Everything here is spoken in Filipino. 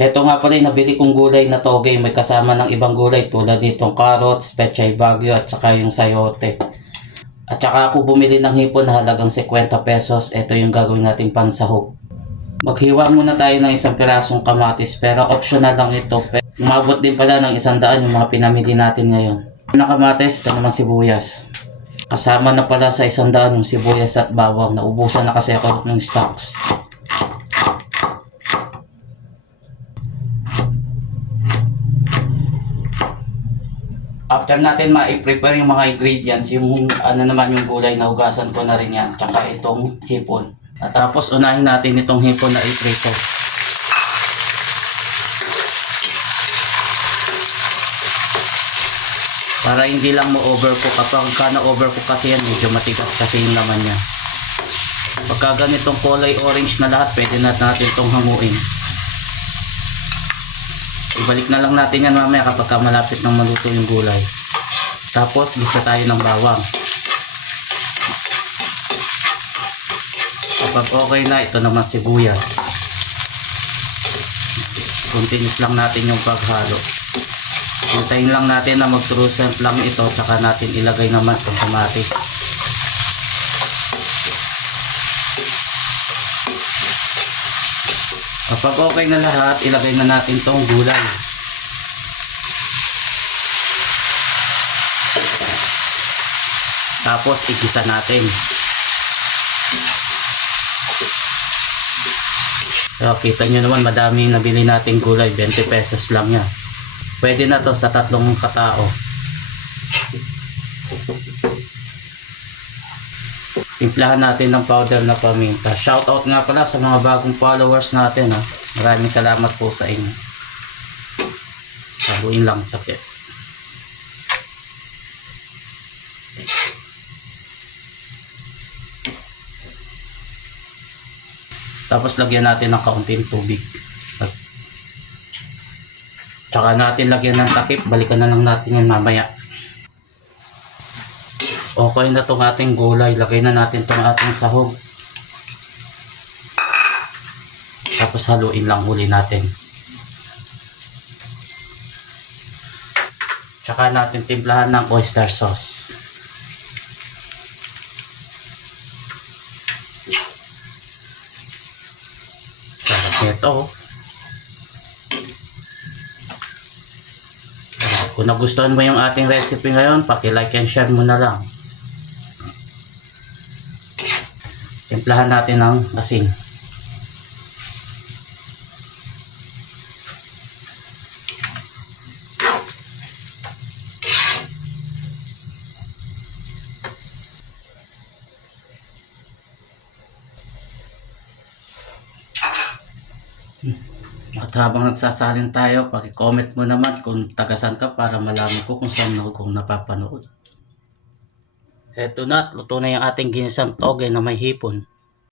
Heto nga pala yung nabili kong gulay na toge. May kasama ng ibang gulay tulad nitong carrots, pechay bagyo at saka yung sayote. At saka ako bumili ng hipon na halagang 50 pesos. Ito yung gagawin nating pansahog. Maghiwa muna tayo ng isang pirasong kamatis pero optional lang ito. Umabot din pala ng 100 yung mga pinamili natin ngayon. Na kamatis, ito naman sibuyas. Kasama na pala sa 100 yung sibuyas at bawang. Naubusan na kasi ako ng stocks. After natin ma-prepare yung mga ingredients, yung ano naman yung gulay na hugasan ko na rin yan. Tsaka itong hipon. At tapos unahin natin itong hipon na i-prepare. Para hindi lang mo-overcook. Kapag na-overcook kasi yan, medyo matigas kasi yung laman niya. Pagka ganitong kulay orange na lahat, pwede natin itong hanguin. Ibalik na lang natin yan mamaya kapag malapit nang maluto yung gulay. Tapos gisa tayo ng bawang. Kapag okay na, ito naman sibuyas. Continuous lang natin yung paghalo. Hintayin lang natin na mag-translucent lang ito, saka natin ilagay naman itong kamatis. Kapag okay na lahat, ilagay na natin itong gulay. Tapos igisa natin. So, kita nyo naman, madami nabili nating gulay, 20 pesos lang yan. Pwede na to sa 3 katao. Timplahan natin ng powder na paminta. Shoutout nga pala sa mga bagong followers natin. Maraming salamat po sa inyo. Sabuin lang sakit. Tapos lagyan natin ng kaunting tubig. Tsaka natin lagyan ng takip. Balikan na lang natin yan mamaya. Okay na itong ating gulay. Lagay na natin itong ating sahog. Tapos haluin lang huli natin. Tsaka natin timplahan ng oyster sauce. Sarap nito. Kung nagustuhan mo yung ating recipe ngayon, paki-like and share mo na lang. Timplahan natin ng asin. At habang nagsasalin tayo, paki-comment mo naman kung tagasan ka para malaman ko kung saan ako napapanood. Eto na, luto na yung ating ginisang toge na may hipon.